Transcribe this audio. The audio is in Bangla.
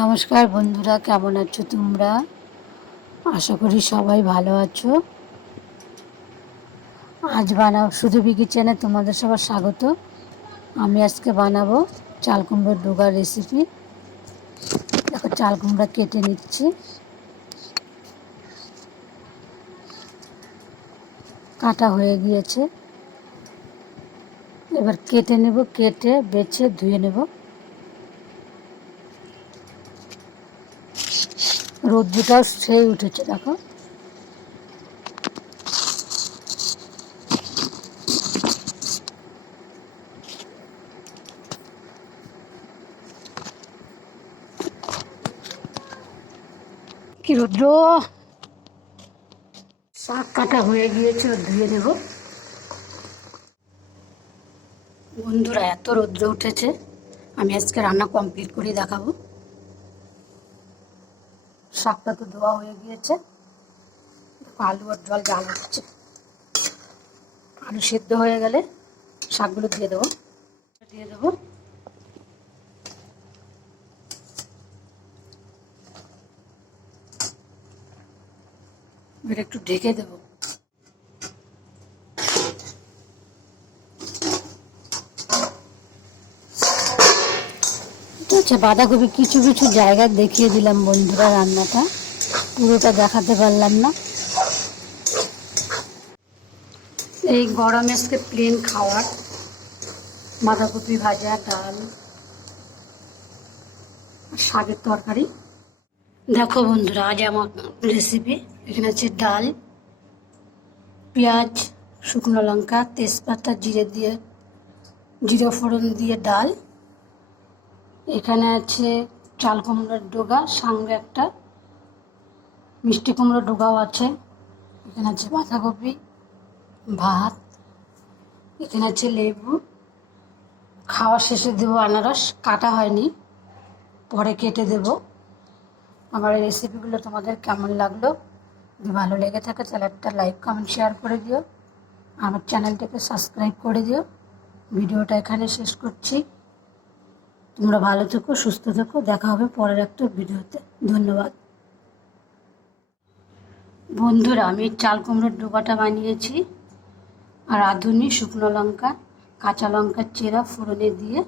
নমস্কার বন্ধুরা, কেমন আছো তোমরা? আশা করি সবাই ভালো আছো। আজ বানাও সুদেবী কিচেনে তোমাদের সবার স্বাগত। আমি আজকে বানাবো চাল কুমড়োর ডোগার রেসিপি দেখো, চাল কুমড়া কেটে নিচ্ছি। কাটা হয়ে গিয়েছে। এবার কেটে নেব, কেটে বেছে ধুয়ে নেব। রোদ্রুটাও সেই উঠেছে, দেখো। কি রুদ্র? শাক কাটা হয়ে গিয়েছে, ধুয়ে নেব। বন্ধুরা, এত রৌদ্র উঠেছে, আমি আজকে রান্না কমপ্লিট করে দেখাবো। শাকটা তো ধোয়া হয়ে গিয়েছে। আলু আর জল জাল হচ্ছে। আলু সেদ্ধ হয়ে গেলে শাকগুলো দিয়ে দেবো। দিয়ে দেবো। একটু ঢেকে দেবো। আচ্ছা বাঁধাকপি কিছু কিছু জায়গায় দেখিয়ে দিলাম বন্ধুরা রান্নাটা। পুরোটা দেখাতে পারলাম না। এই গরমে আজকে প্লেন খাওয়ার। বাঁধাকপি ভাজা, ডাল শাকের তরকারি। দেখো বন্ধুরা, আজ আমার রেসিপি এখানে আছে ডাল, পেঁয়াজ, শুকনো লঙ্কা, তেজপাতা, জিরে দিয়ে, জিরে ফোড়ন দিয়ে ডাল। এখানে আছে চাল কুমড়োর ডোগা সঙ্গে একটা মিষ্টি কুমড়োর ডোগাও আছে। এখানে আছে বাঁধাকপি, ভাত, এখানে আছে লেবু। খাওয়া শেষে দেবো আনারস, কাটা হয়নি, পরে কেটে দেব। আমার এই রেসিপিগুলো তোমাদের কেমন লাগল? যদি ভালো লেগে থাকে তাহলে একটা লাইক কমেন্ট শেয়ার করে দিও। আমার চ্যানেলটাকে সাবস্ক্রাইব করে দিও। ভিডিওটা এখানে শেষ করছি। তোমরা ভালো থেকো, সুস্থ থেকো। দেখা হবে পরের একটা ভিডিওতে। ধন্যবাদ। বন্ধুরা, আমি চাল কুমড়োর ডোবাটা বানিয়েছি আর আধুনি শুকনো লঙ্কা, কাঁচা লঙ্কার চেরা ফোড়নে দিয়ে